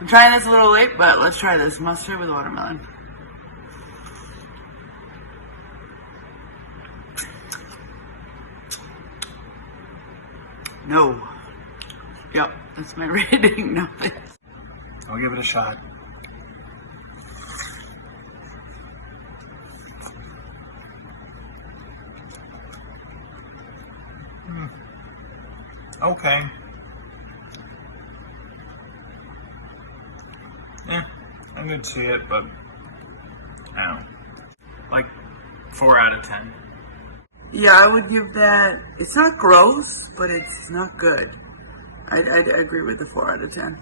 I'm trying this a little late, but let's try this mustard with watermelon. No. Yep, that's my rating. No, thanks. I'll give it a shot. Okay. Yeah, I could see it, but I don't know. Like 4 out of 10. Yeah, I would give that. It's not gross, but it's not good. I agree with the 4 out of 10.